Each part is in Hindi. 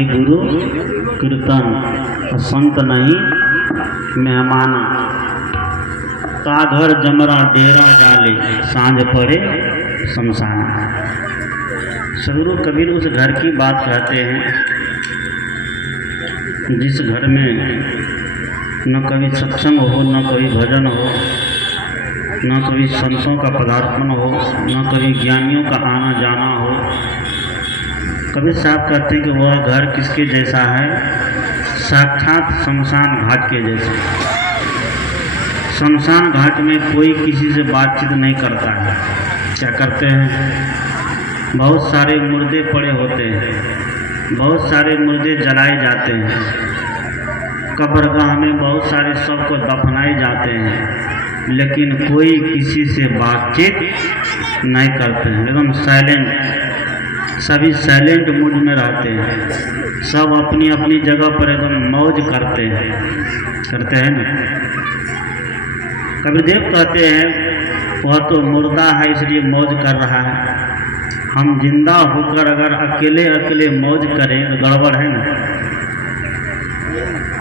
नहीं गुरु कीर्तन, संत नहीं मेहमान। ता घर जमरा डेरा डाले, सांझ पड़े शमशान। सदगुरु कबीर उस घर की बात कहते हैं जिस घर में न कभी सत्संग हो, न कभी भजन हो, न कभी संतों का पदार्पण हो, न कभी ज्ञानियों का आना जाना हो। कबीर साहब कहते हैं कि वह घर किसके जैसा है? साक्षात शमशान घाट के जैसा। शमशान घाट में कोई किसी से बातचीत नहीं करता है। क्या करते हैं? बहुत सारे मुर्दे पड़े होते हैं, बहुत सारे मुर्दे जलाए जाते हैं, कब्रगाह में बहुत सारे शव को दफनाए जाते हैं, लेकिन कोई किसी से बातचीत नहीं करते हैं। एकदम साइलेंट, सभी साइलेंट मूड में रहते हैं, सब अपनी अपनी जगह पर एकदम मौज करते हैं ना। कबीरदेव कहते हैं वह तो मुर्दा है इसलिए मौज कर रहा है। हम जिंदा होकर अगर अकेले अकेले मौज करें तो गड़बड़ है ना।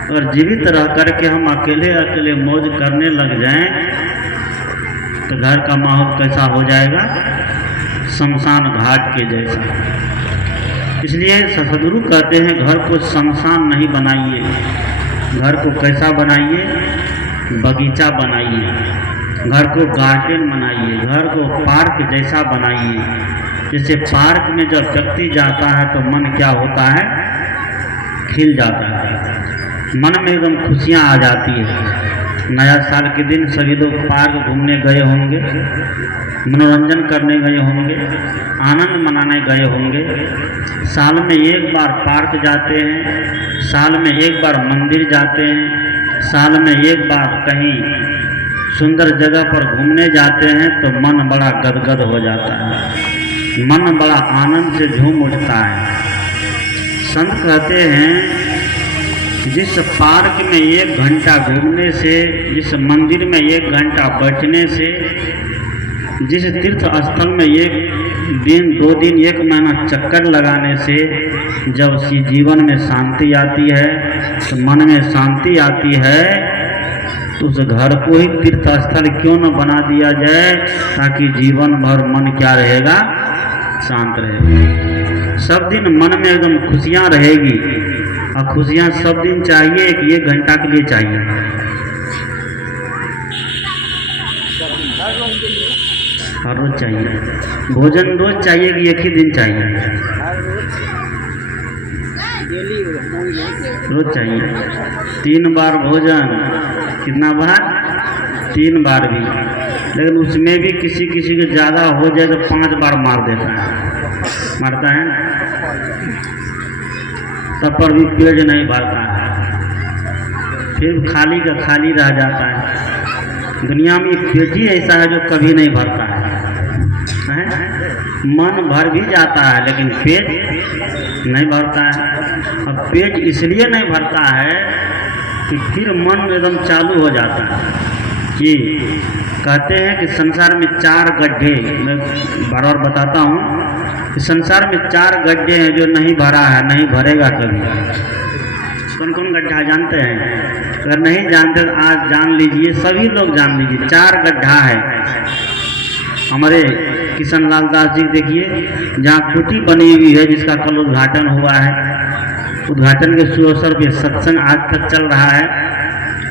अगर जीवित रह करके हम अकेले अकेले मौज करने लग जाएं तो घर का माहौल कैसा हो जाएगा? शमशान घाट के जैसा। इसलिए सदगुरु कहते हैं घर को शमशान नहीं बनाइए, घर को कैसा बनाइए? बगीचा बनाइए, घर को गार्डन बनाइए, घर को पार्क जैसा बनाइए। जैसे पार्क में जब व्यक्ति जाता है तो मन क्या होता है? खिल जाता है, मन में एकदम खुशियाँ आ जाती है। नया साल के दिन सभी लोग पार्क घूमने गए होंगे, मनोरंजन करने गए होंगे, आनंद मनाने गए होंगे। साल में एक बार पार्क जाते हैं, साल में एक बार मंदिर जाते हैं, साल में एक बार कहीं सुंदर जगह पर घूमने जाते हैं तो मन बड़ा गदगद हो जाता है, मन बड़ा आनंद से झूम उठता है। संत कहते हैं जिस पार्क में 1 घंटा घूमने से, जिस मंदिर में 1 घंटा बैठने से, जिस तीर्थ स्थल में 1 दिन 2 दिन 1 महीना चक्कर लगाने से जब जीवन में शांति आती है, तो मन में शांति आती है, तो उस घर को ही तीर्थ स्थल क्यों न बना दिया जाए ताकि जीवन भर मन क्या रहेगा? शांत रहेगा। सब दिन मन में एकदम खुशियाँ रहेगी, और खुशियाँ सब दिन चाहिए, 1 घंटा के लिए चाहिए। हर रोज चाहिए। भोजन रोज चाहिए कि एक ही दिन चाहिए? रोज चाहिए। 3 बार भोजन, कितना बार? 3 बार भी। लेकिन उसमें भी किसी किसी के ज़्यादा हो जाए तो 5 बार मार देता है, मारता है, तब पर भी पेट नहीं भरता है, फिर खाली का खाली रह जाता है। दुनिया में एक पेट ही ऐसा है जो कभी नहीं भरता है। मन भर भी जाता है लेकिन पेट नहीं भरता है। अब पेट इसलिए नहीं भरता है कि फिर मन एकदम चालू हो जाता है कि कहते हैं कि संसार में 4 गड्ढे, मैं बार बार बताता हूँ कि संसार में 4 गड्ढे हैं जो नहीं भरा है, नहीं भरेगा कभी। कौन कौन गड्ढा जानते हैं? अगर नहीं जानते तो आज जान लीजिए, सभी लोग जान लीजिए। 4 गड्ढा है। हमारे किशन लाल दास जी देखिए, जहाँ कुटी बनी हुई है जिसका कल उद्घाटन हुआ है, उद्घाटन के शुभ अवसर पर सत्संग आज तक चल रहा है।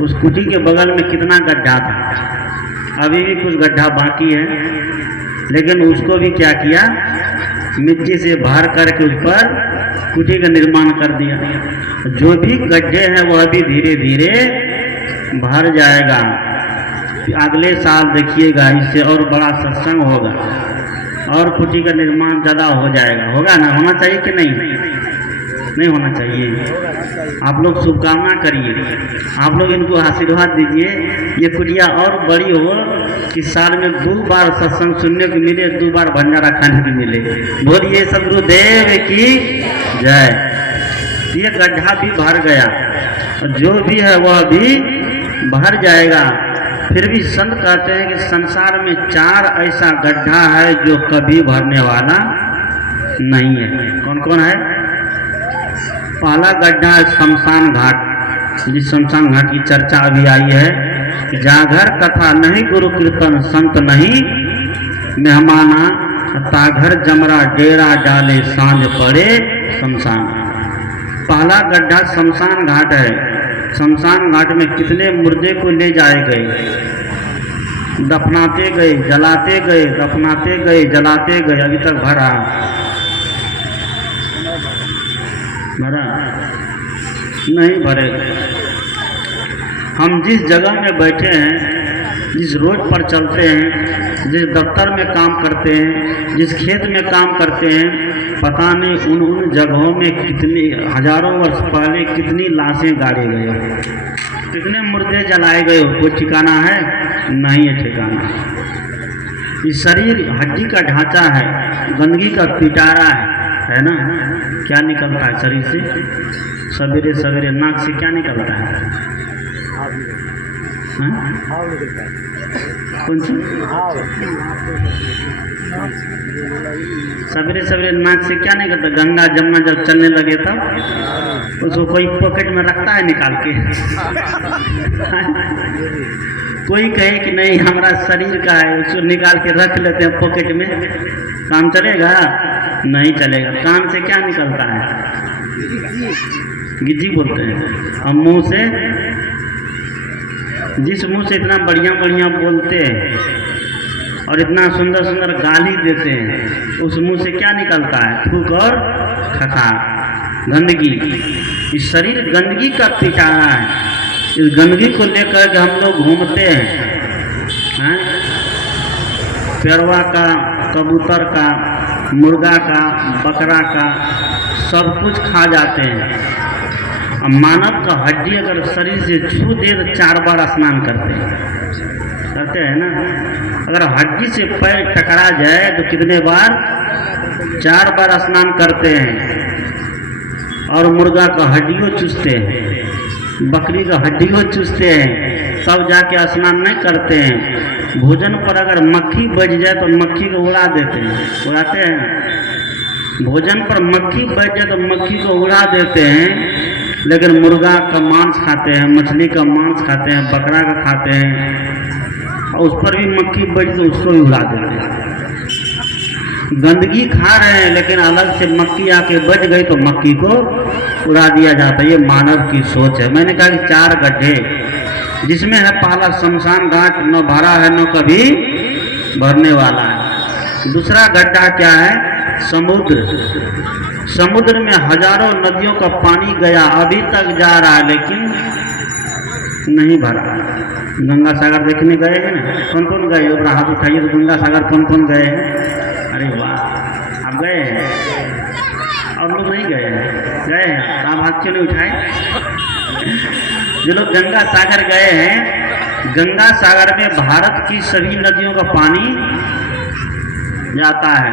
उस कुटी के बगल में कितना गड्ढा था, अभी भी कुछ गड्ढा बाकी है, लेकिन उसको भी क्या किया? मिट्टी से भर करके उस पर कुटी का निर्माण कर दिया। जो भी गड्ढे हैं वह भी धीरे धीरे भर जाएगा। अगले साल देखिएगा इससे और बड़ा सत्संग होगा और कुटी का निर्माण ज़्यादा हो जाएगा। होगा ना? होना चाहिए कि नहीं? नहीं होना चाहिए। आप लोग शुभकामना करिए, आप लोग इनको आशीर्वाद दीजिए, ये कुटिया और बड़ी हो कि साल में 2 बार सत्संग सुनने को मिले, 2 बार भंडारा खाने को मिले। बोलिए सदगुरुदेव की जय। ये गड्ढा भी भर गया और जो भी है वह भी भर जाएगा। फिर भी संत कहते हैं कि संसार में 4 ऐसा गड्ढा है जो कभी भरने वाला नहीं है। कौन कौन है? पहला गड्ढा है शमशान घाट। जिस शमशान घाट की चर्चा अभी आई है कि जागर कथा नहीं गुरु कीर्तन संत नहीं मेहमाना, ताघर जमरा डेरा डाले सांझ पड़े शमशान। पहला गड्ढा शमशान घाट है। शमशान घाट में कितने मुर्दे को ले जाए गए, दफनाते गए, जलाते गए, दफनाते गए, जलाते गए, अभी तक भरा नहीं भरेगा। हम जिस जगह में बैठे हैं, जिस रोड पर चलते हैं, जिस दफ्तर में काम करते हैं, जिस खेत में काम करते हैं, पता नहीं उन जगहों में कितनी हजारों वर्ष पहले कितनी लाशें गाड़े गए, कितने मुर्दे जलाए गए, कोई ठिकाना है? नहीं है ठिकाना। इस शरीर हड्डी का ढांचा है, गंदगी का पिटारा है ना। क्या निकलता है शरीर से? सवेरे सवेरे नाक से क्या निकलता है? कौन सी? सवेरे सवेरे नाक से क्या निकलता? गंगा जमुना जब चलने लगे तब उसको कोई पॉकेट में रखता है निकाल के? कोई कहे कि नहीं हमारा शरीर का है, उसको निकाल के रख लेते हैं पॉकेट में, काम चलेगा? नहीं चलेगा। कान से क्या निकलता है? गिज्जी बोलते हैं। और मुंह से, जिस मुंह से इतना बढ़िया बढ़िया बोलते हैं और इतना सुंदर सुंदर गाली देते हैं, उस मुंह से क्या निकलता है? थूक और खखार, गंदगी। इस शरीर गंदगी का पिटारा है। इस गंदगी को लेकर के हम लोग घूमते हैं, पेड़वा का, कबूतर का, मुर्गा का, बकरा का, सब कुछ खा जाते हैं। अब मानव का हड्डी अगर शरीर से छू दे तो 4 बार स्नान करते हैं ना। अगर हड्डी से पैर टकरा जाए तो कितने बार? 4 बार स्नान करते हैं। और मुर्गा का हड्डियों चूसते हैं, बकरी का हड्डियों चूसते हैं, तब जाके स्नान नहीं करते हैं। भोजन पर अगर मक्खी बज जाए तो मक्खी को उड़ा देते हैं, उड़ाते हैं। भोजन पर मक्खी बज जाए तो मक्खी को उड़ा देते हैं, लेकिन मुर्गा का मांस खाते हैं, मछली का मांस खाते हैं, बकरा का खाते हैं, और उस पर भी मक्खी बज तो उसको भी उड़ा देते हैं। गंदगी खा रहे हैं, लेकिन अलग से मक्खी आके बज गई तो मक्खी को उड़ा दिया जाता है। ये मानव की सोच है। मैंने कहा कि 4 गड्ढे, जिसमें है पहला शमशान घाट, न भरा है न कभी भरने वाला है। दूसरा गड्ढा क्या है? समुद्र। समुद्र में हजारों नदियों का पानी गया, अभी तक जा रहा है, लेकिन नहीं भरा। गंगा सागर देखने गए हैं ना? कौन कौन गए? अपना हाथ उठाइए तो गंगा सागर कौन कौन गए हैं? अरे वाह, आप गए हैं? और लोग नहीं गए हैं? गए हैं? आप हाथ क्यों नहीं उठाए? जो लोग गंगा सागर गए हैं, गंगा सागर में भारत की सभी नदियों का पानी जाता है,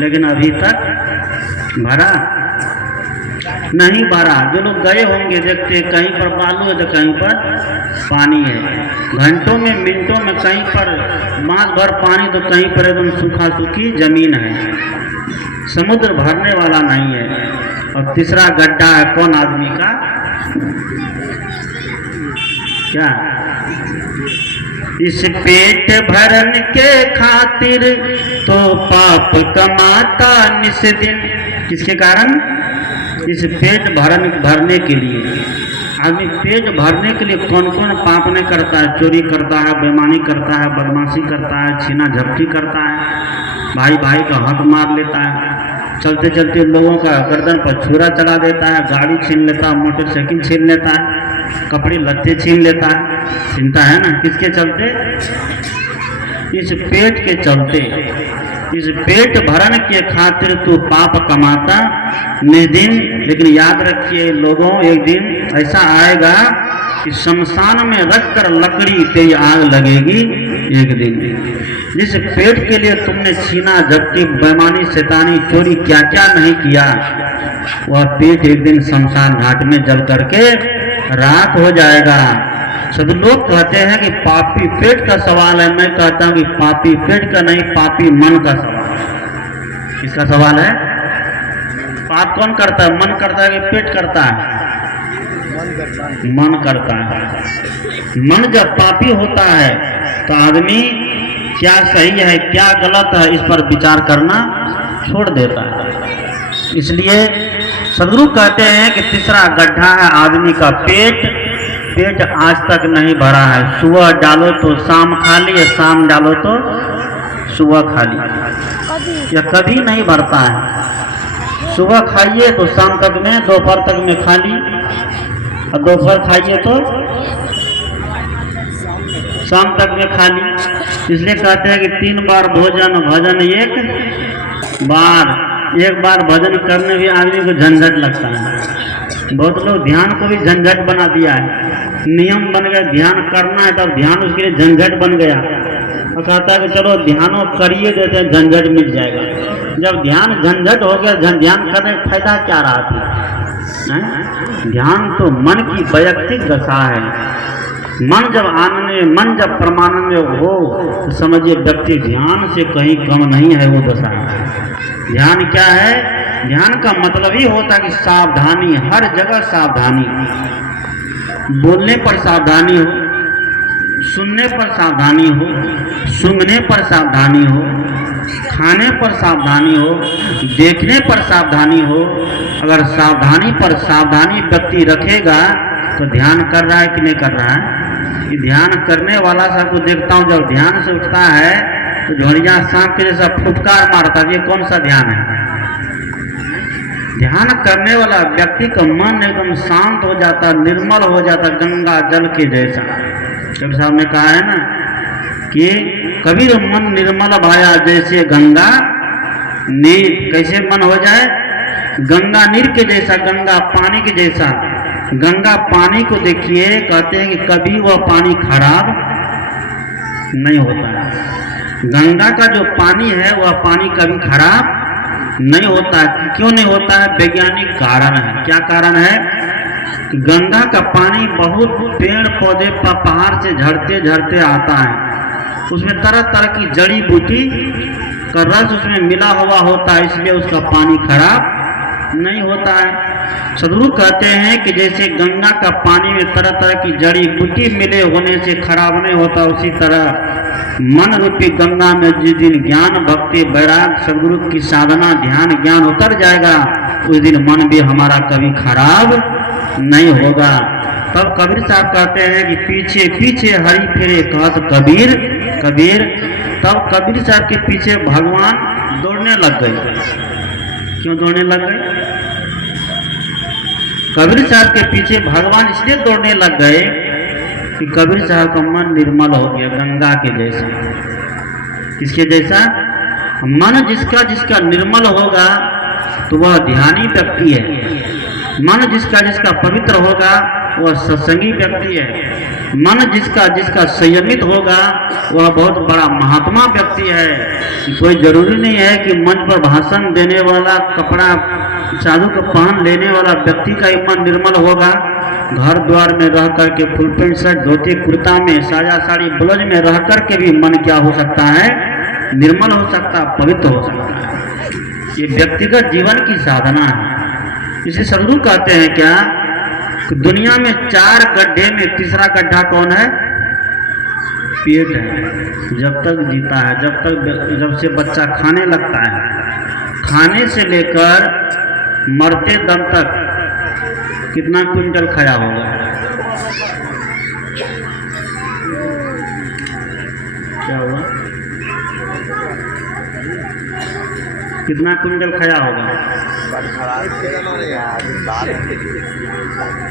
लेकिन अभी तक भरा नहीं भरा। जो लोग गए होंगे देखते हैं कहीं पर बालू है तो कहीं पर पानी है। घंटों में, मिनटों में कहीं पर मास भर पानी तो कहीं पर एकदम सूखा सूखी जमीन है। समुद्र भरने वाला नहीं है। और तीसरा गड्ढा है कौन आदमी का? क्या? इस पेट भरन के खातिर तो पाप कमाता निस दिन। किसके कारण? इस पेट भरने के लिए। आदमी पेट भरने के लिए कौन कौन पाप नहीं करता है? चोरी करता है, बेईमानी करता है, बदमाशी करता है, छीना झपटी करता है, भाई भाई का हक मार लेता है, चलते चलते लोगों का गर्दन पर छुरा चला देता है, गाड़ी छीन लेता है, मोटरसाइकिल छीन लेता है, कपड़े लत्ते छीन लेता है। चिंता है ना? किसके चलते? इस पेट के चलते। इस पेट भरण के खातिर तू पाप कमाता निर्दिन। लेकिन याद रखिए लोगों, एक दिन ऐसा आएगा कि शमशान में रखकर लकड़ी तेरी आग लगेगी एक दिन। जिस पेट के लिए तुमने छीना झपटी, बेईमानी, शैतानी, चोरी क्या क्या नहीं किया, वह पेट एक दिन शमशान घाट में जल करके राख हो जाएगा। सब लोग कहते हैं कि पापी पेट का सवाल है। मैं कहता हूं कि पापी पेट का नहीं, पापी मन का सवाल है। किसका सवाल है? पाप कौन करता है? मन करता है कि पेट करता है? मन करता है। मन जब पापी होता है तो आदमी क्या सही है क्या गलत है इस पर विचार करना छोड़ देता है। इसलिए सदगुरु कहते हैं कि तीसरा गड्ढा है आदमी का पेट। पेट आज तक नहीं भरा है। सुबह डालो तो शाम खाली, या शाम डालो तो सुबह खाली, या कभी नहीं भरता है। सुबह खाइए तो शाम तक में, दोपहर तक में खाली, और दोपहर खाइए तो शाम तक में खाली। इसलिए कहते हैं कि 3 बार भोजन, भजन एक बार भजन करने भी आदमी को झंझट लगता है। बहुत लोग ध्यान को भी झंझट बना दिया है। नियम बन गया ध्यान करना है, तब ध्यान उसके लिए झंझट बन गया, और कहता है कि चलो ध्यानों करिए देते हैं, झंझट मिट जाएगा। जब ध्यान झंझट हो गया, ध्यान करने का फायदा क्या रहा था? ध्यान तो मन की वैयक्तिक दशा है। मन जब आनंद, मन जब परमानंद हो तो समझिए व्यक्ति ध्यान से कहीं कम नहीं है। वो दशा ध्यान क्या है? ध्यान का मतलब ही होता है कि सावधानी, हर जगह सावधानी। बोलने पर सावधानी हो, सुनने पर सावधानी हो, सूंघने पर सावधानी हो, खाने पर सावधानी हो, देखने पर सावधानी हो। अगर सावधानी पर सावधानी व्यक्ति रखेगा तो ध्यान कर रहा है कि नहीं कर रहा है? कि ध्यान करने वाला सबको देखता हूँ जब ध्यान से उठता है तो झोड़िया सांप के जैसा फुफकार मारता है। ये कौन सा ध्यान है? ध्यान करने वाला व्यक्ति का मन एकदम शांत हो जाता, निर्मल हो जाता, गंगा जल के जैसा। कबीर साहब ने कहा है ना कि कबीर मन निर्मल भाया जैसे गंगा नीर। कैसे मन हो जाए? गंगा नीर के जैसा, गंगा पानी के जैसा। गंगा पानी को देखिए, कहते हैं कि कभी वह पानी खराब नहीं होता है। गंगा का जो पानी है वह पानी कभी खराब नहीं होता है। क्यों नहीं होता है? वैज्ञानिक कारण है। क्या कारण है? गंगा का पानी बहुत पेड़ पौधे पहाड़ से झड़ते झड़ते आता है। उसमें तरह तरह की जड़ी बूटी का रस उसमें मिला हुआ होता है, इसलिए उसका पानी खराब नहीं होता है। सदगुरु कहते हैं कि जैसे गंगा का पानी में तरह तरह की जड़ी बूटी मिले होने से खराब नहीं होता, उसी तरह मन रूपी गंगा में जिस दिन ज्ञान भक्ति वैराग सदगुरु की साधना ध्यान ज्ञान उतर जाएगा, उस दिन मन भी हमारा कभी खराब नहीं होगा। तब कबीर साहब कहते हैं कि पीछे पीछे हरि फिरे कहत कबीर कबीर। तब कबीर साहब के पीछे भगवान दौड़ने लग गए। क्यों दौड़ने लग गए? कबीर साहब के पीछे भगवान इसलिए दौड़ने लग गए कि कबीर साहब का मन निर्मल हो गया, गंगा के जैसा। किसके जैसा? मन जिसका जिसका निर्मल होगा तो वह ध्यानी व्यक्ति है। मन जिसका जिसका पवित्र होगा वह सत्संगी व्यक्ति है। मन जिसका जिसका संयमित होगा वह बहुत बड़ा महात्मा व्यक्ति है। कोई जरूरी नहीं है कि मंच पर भाषण देने वाला, कपड़ा साधु को पहन लेने वाला व्यक्ति का ही मन निर्मल होगा। घर द्वार में रह करके full pant shirt dhoti kurta में साया साड़ी ब्लाउज में रह करके भी मन क्या हो सकता है? निर्मल हो सकता है, पवित्र हो सकता है। ये व्यक्तिगत जीवन की साधना है। इसे सदगुरु कहते हैं क्या? दुनिया में 4 गड्ढे में तीसरा गड्ढा कौन है? पेट है। जब तक जीता है, जब से बच्चा खाने लगता है, खाने से लेकर मरते दम तक कितना क्विंटल खाया होगा? क्या हुआ? कितना क्विंटल खाया होगा?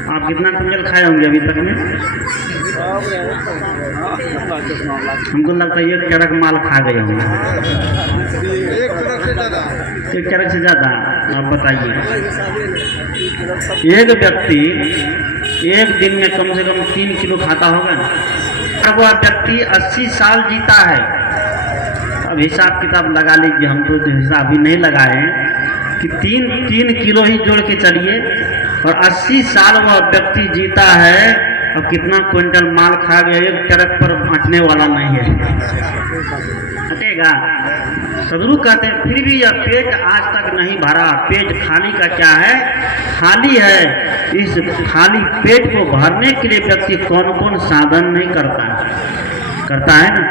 आप कितना क्विंटल खाए होंगे अभी तक में? हमको लगता है 1 ट्रक माल खा गए होंगे। 1 ट्रक से ज़्यादा? आप बताइए। एक व्यक्ति एक दिन में कम से कम 3 किलो खाता होगा। अब वह व्यक्ति 80 साल जीता है। अब हिसाब किताब लगा लीजिए, हम तो हिसाब भी नहीं लगाए कि 3 किलो ही जोड़ के चलिए, और 80 साल वह व्यक्ति जीता है अब कितना क्विंटल माल खा गया, एक ट्रक पर बांटने वाला नहीं है, हटेगा। सदगुरु कहते हैं फिर भी यह पेट आज तक नहीं भरा, पेट खाली का क्या है, खाली है। इस खाली पेट को भरने के लिए व्यक्ति कौन कौन साधन नहीं करता है ना,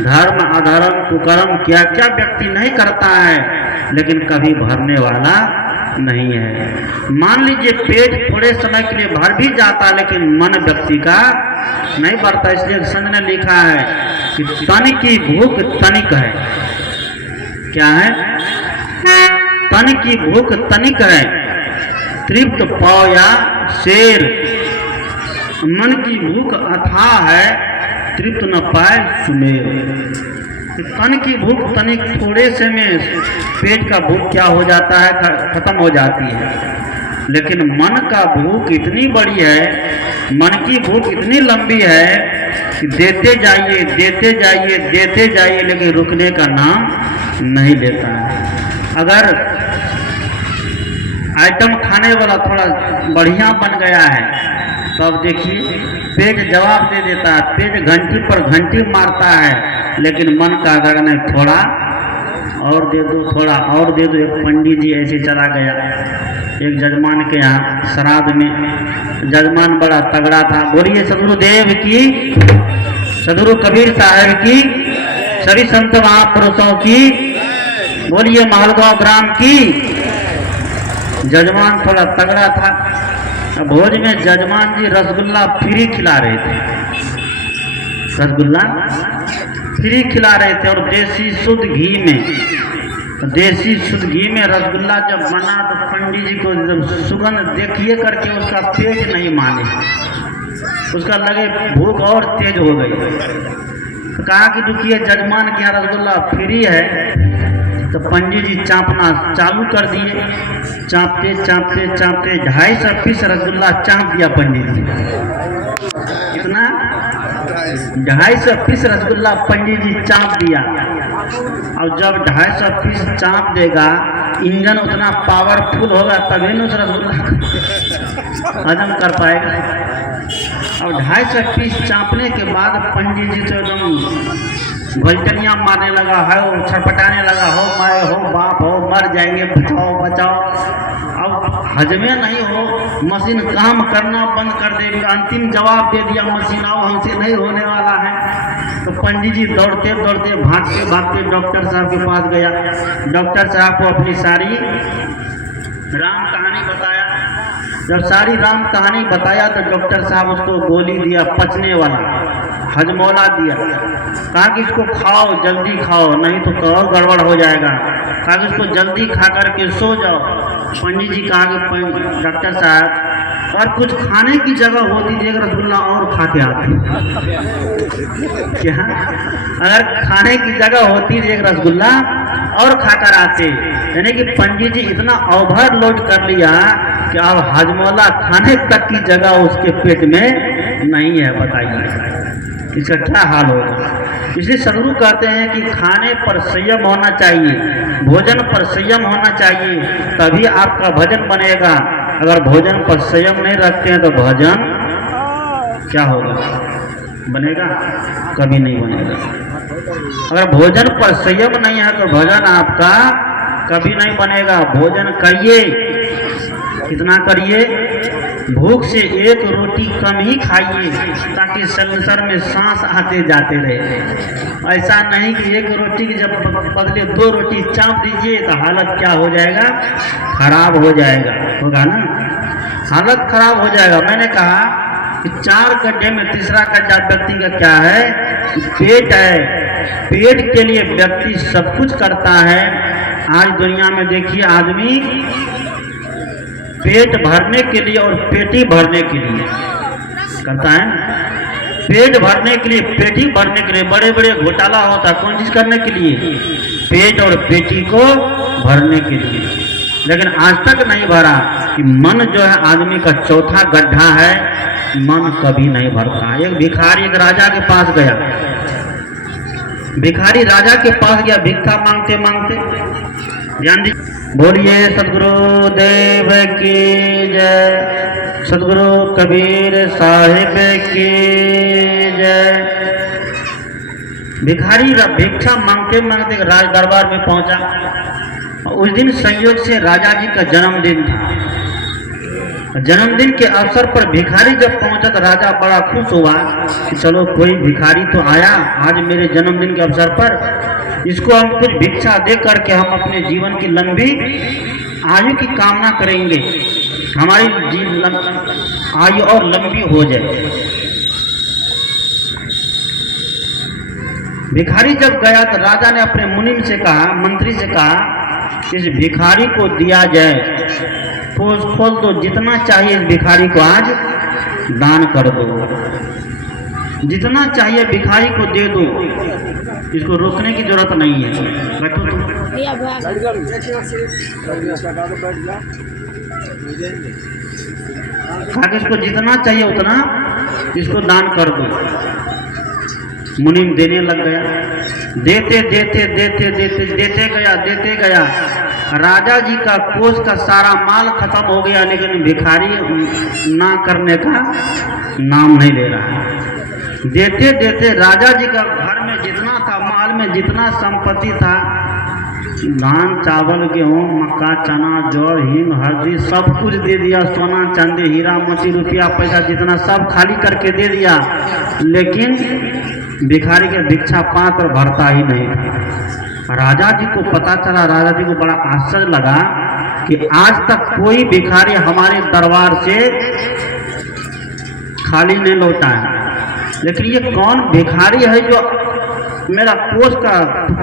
धर्म अधर्म कुकर्म क्या क्या व्यक्ति नहीं करता है, लेकिन कभी भरने वाला नहीं है। मान लीजिए पेट थोड़े समय के लिए भर भी जाता, लेकिन मन व्यक्ति का नहीं भरता। इसलिए संत ने लिखा है कि तन की भूख तनिक है, क्या है, तन की भूख तनिक है, तृप्त पाव या शेर। मन की भूख अथाह है, तृप्त न पाए सुमेर। तन की भूख तनिक, थोड़े से में पेट का भूख क्या हो जाता है, खत्म हो जाती है। लेकिन मन का भूख इतनी बड़ी है, मन की भूख इतनी लंबी है कि देते जाइए देते जाइए देते जाइए, लेकिन रुकने का नाम नहीं लेता है। अगर आइटम खाने वाला थोड़ा बढ़िया बन गया है तो अब देखिए पेट जवाब दे देता है, पेट घंटी पर घंटी मारता है, लेकिन मन का अगर नहीं थोड़ा और दे दो, थोड़ा और दे दो। एक पंडित जी ऐसे चला गया एक जजमान के यहाँ श्राद्ध में, जजमान बड़ा तगड़ा था। बोलिए सदगुरुदेव की, सदगुरु कबीर साहब की, सभी संत महापुरुषों की, बोलिए महलगांव ग्राम की। जजमान थोड़ा तगड़ा था। भोज में जजमान जी रसगुल्ला फ्री खिला रहे थे, रसगुल्ला फ्री खिला रहे थे, और देसी शुद्ध घी में, देसी शुद्ध घी में रसगुल्ला जब बना तो पंडित जी को जब सुगंध देखिए करके उसका पेट नहीं माने, उसका लगे भूख और तेज हो गई। तो कहा कि रुकिए जजमान के यहाँ रसगुल्ला फ्री है। तो पंडित जी चाँपना चालू कर दिए, चाँपते चाँपते चाँपते 250 पीस रसगुल्ला चाँप दिया पंडित जी। कितना? 250 पीस रसगुल्ला पंडित जी चाँप दिया। और जब 250 पीस चाँप देगा, इंजन उतना पावरफुल होगा तभी न उस रसगुल्ला हजम कर पाएगा। और 250 पीस चाँपने के बाद पंडित जी तो एकदम घोलटनियाँ मारने लगा है, छटपटाने लगा, हो माए हो बाप हो मर जाएंगे, बचाओ बचाओ। अब हजमे नहीं हो, मशीन काम करना बंद कर देगी, अंतिम जवाब दे दिया मशीन, अब हमसे नहीं होने वाला है। तो पंडित जी दौड़ते दौड़ते भागते भागते डॉक्टर साहब के पास गया। डॉक्टर साहब को अपनी सारी राम कहानी बताया। जब सारी राम कहानी बताया तो डॉक्टर साहब उसको गोली दिया, पचने वाला हजमौला दिया। कहा कि इसको खाओ, जल्दी खाओ, नहीं तो कहो गड़बड़ हो जाएगा। कहा कि इसको जल्दी खा करके सो जाओ। पंडित जी कहा कि डॉक्टर साहब और कुछ खाने की जगह होती तो एक रसगुल्ला और खा के आते। क्या? अगर खाने की जगह होती तो एक रसगुल्ला और खाकर आते। यानी कि पंडित जी इतना ओवरलोड कर लिया कि अब हजमौला खाने तक की जगह उसके पेट में नहीं है। बताइए इसका क्या हाल होगा। इसलिए सदगुरु कहते हैं कि खाने पर संयम होना चाहिए, भोजन पर संयम होना चाहिए, तभी आपका भजन बनेगा। अगर भोजन पर संयम नहीं रखते हैं तो भजन क्या होगा, बनेगा? कभी नहीं बनेगा। अगर भोजन पर संयम नहीं है तो भजन आपका कभी नहीं बनेगा। भोजन करिए, कितना करिए? भूख से एक रोटी कम ही खाइए ताकि संसार में सांस आते जाते रहे। ऐसा नहीं कि एक रोटी की जब बदले 2 रोटी चाप दीजिए तो हालत क्या हो जाएगा, खराब हो जाएगा। होगा ना, हालत खराब हो जाएगा। मैंने कहा कि 4 गड्ढे में तीसरा गड्ढा व्यक्ति का क्या है, पेट है। पेट के लिए व्यक्ति सब कुछ करता है। आज दुनिया में देखिए आदमी पेट भरने के लिए और पेटी भरने के लिए करता है। पेट भरने के लिए, पेटी भरने के लिए बड़े बड़े घोटाला होता है। कौन चीज करने के लिए? पेट और पेटी को भरने के लिए। लेकिन आज तक नहीं भरा कि मन जो है आदमी का चौथा गड्ढा है, मन कभी नहीं भरता। एक भिखारी एक राजा के पास गया, भिखारी राजा के पास गया भिक्षा मांगते मांगते। ध्यान दीजिए। बोलिए सदगुरु देव की जय, सदगुरु कबीर साहिब की जय। भिखारी भिक्षा मांगते मांगते राज दरबार में पहुंचा। उस दिन संयोग से राजा जी का जन्मदिन था। जन्मदिन के अवसर पर भिखारी जब पहुंचा तो राजा बड़ा खुश हुआ कि चलो कोई भिखारी तो आया आज मेरे जन्मदिन के अवसर पर, इसको हम कुछ भिक्षा दे करके हम अपने जीवन की लंबी आयु की कामना करेंगे, हमारी आयु और लंबी हो जाए। भिखारी जब गया तो राजा ने अपने मुनिम से कहा, मंत्री से कहा, इस भिखारी को दिया जाए, खोल दो, जितना चाहिए इस भिखारी को आज दान कर दो, जितना चाहिए भिखारी को दे दो, इसको रोकने की जरूरत नहीं है। बैठो तुम, कहा इसको जितना चाहिए उतना इसको दान कर दो। मुनिम देने लग गया, देते देते देते देते देते गया। राजा जी का कोष का सारा माल खत्म हो गया, लेकिन भिखारी ना करने का नाम नहीं ले रहा है। देते देते राजा जी का घर में जितना था, माल में जितना संपत्ति था, धान चावल गेहूँ मक्का चना जौ हींग हल्दी सब कुछ दे दिया, सोना चांदी हीरा मोती रुपया पैसा जितना सब खाली करके दे दिया, लेकिन भिखारी के भिक्षा पात्र भरता ही नहीं था। राजा जी को पता चला, राजा जी को बड़ा आश्चर्य लगा कि आज तक कोई भिखारी हमारे दरबार से खाली नहीं लौटा है, लेकिन ये कौन भिखारी है जो मेरा कोष का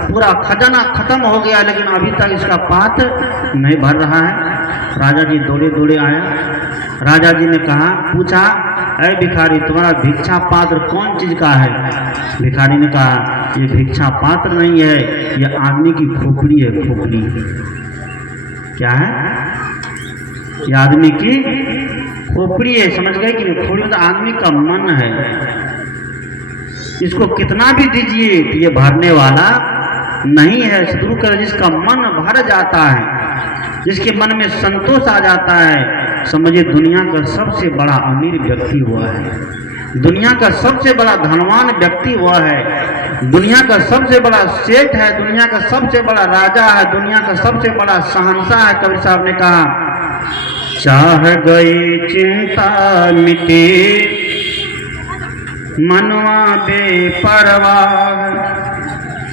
पूरा खजाना खत्म हो गया लेकिन अभी तक इसका पात्र नहीं भर रहा है। राजा जी दौड़े दौड़े आया, राजा जी ने कहा, पूछा, अरे भिखारी तुम्हारा भिक्षा पात्र कौन चीज का है? भिखारी ने कहा, ये भिक्षा पात्र नहीं है, ये आदमी की खोपड़ी है, खोपड़ी। क्या है? ये आदमी की खोपड़ी है, समझ गए कि नहीं? खोपड़ी तो आदमी का मन है, इसको कितना भी दीजिए तो ये भरने वाला नहीं है। सदगुरु कर जिसका मन भर जाता है, जिसके मन में संतोष आ जाता है, समझिए दुनिया का सबसे बड़ा अमीर व्यक्ति हुआ है, दुनिया का सबसे बड़ा धनवान व्यक्ति हुआ है, दुनिया का सबसे बड़ा सेठ है, दुनिया का सबसे बड़ा राजा है, दुनिया का सबसे बड़ा शहंशाह है। कबीर साहब ने कहा, चाह गई चिंता मिटी मनवा बेपरवाह,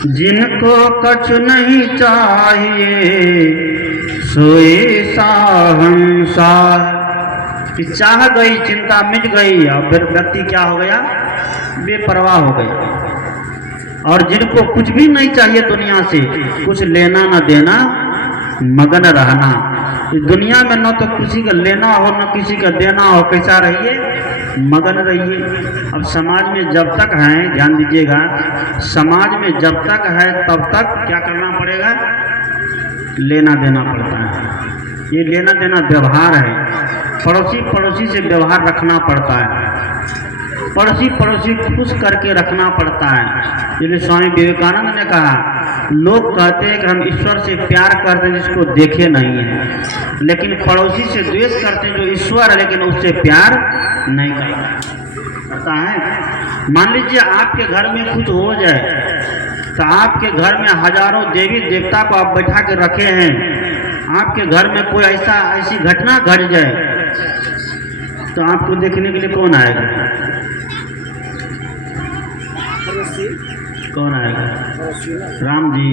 जिनको कछु नहीं चाहिए सोए शहंशाह। चाह गई चिंता मिट गई और फिर व्यक्ति क्या हो गया? बेपरवाह हो गया। और जिनको कुछ भी नहीं चाहिए दुनिया से, कुछ लेना न देना, मगन रहना। इस दुनिया में न तो किसी का लेना हो न किसी का देना हो, कैसा रहिए? मगन रहिए। अब समाज में जब तक है, ध्यान दीजिएगा, समाज में जब तक है तब तक क्या करना पड़ेगा? लेना देना पड़ता है। ये लेना देना व्यवहार है, पड़ोसी पड़ोसी से व्यवहार रखना पड़ता है, पड़ोसी पड़ोसी खुश करके रखना पड़ता है। इसलिए स्वामी विवेकानंद ने कहा, लोग कहते हैं कि हम ईश्वर से प्यार करते हैं जिसको देखे नहीं है, लेकिन पड़ोसी से द्वेष करते हैं जो ईश्वर है लेकिन उससे प्यार नहीं करता है। मान लीजिए आपके घर में कुछ हो जाए तो आपके घर में हजारों देवी देवता को आप बैठा के रखे हैं, आपके घर में कोई ऐसी घटना घट जाए तो आपको देखने के लिए कौन आएगा? कौन आएगा? राम जी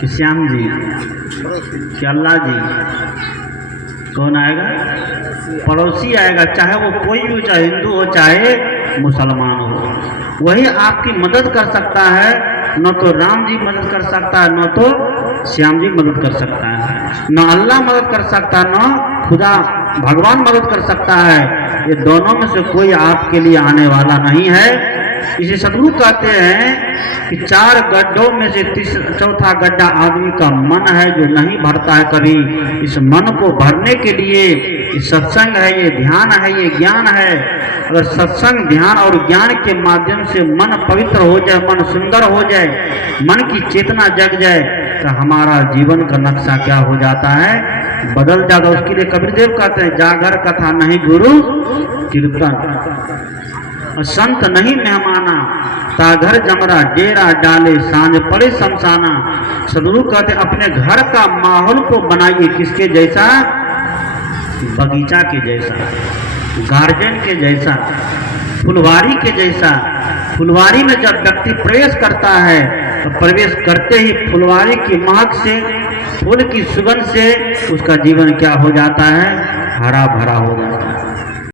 कि श्याम जी कि अल्लाह जी? कौन आएगा? पड़ोसी आएगा, चाहे वो कोई भी, चाहे हिंदू हो चाहे मुसलमान हो। वही आपकी मदद कर सकता है, न तो राम जी मदद कर सकता है, न तो श्याम जी मदद कर सकता है, न अल्लाह मदद कर सकता है, न खुदा भगवान मदद कर सकता है। ये दोनों में से कोई आपके लिए आने वाला नहीं है। इसे सदगुरु कहते हैं कि चार गड्ढों में से चौथा गड्ढा आदमी का मन है जो नहीं भरता है कभी। इस मन को भरने के लिए ये सत्संग है, ये ध्यान है, ये ज्ञान है। अगर सत्संग ध्यान और ज्ञान के माध्यम से मन पवित्र हो जाए, मन सुंदर हो जाए, मन की चेतना जग जाए, तो हमारा जीवन का नक्शा क्या हो जाता है, बदल जाता। उसके लिए कबीरदेव कहते हैं, जागर कथा नहीं गुरु कीर्तन, संत नहीं मेहमाना, ताघर जमरा डेरा डाले सांझ पड़े शमशाना। सदगुरु कहते अपने घर का माहौल को बनाइए किसके जैसा, बगीचा के जैसा, गार्डन के जैसा, फुलवारी के जैसा। फुलवारी में जब व्यक्ति प्रवेश करता है तो प्रवेश करते ही फुलवारी की महक से, फूल की सुगंध से उसका जीवन क्या हो जाता है, हरा भरा हो जाता है।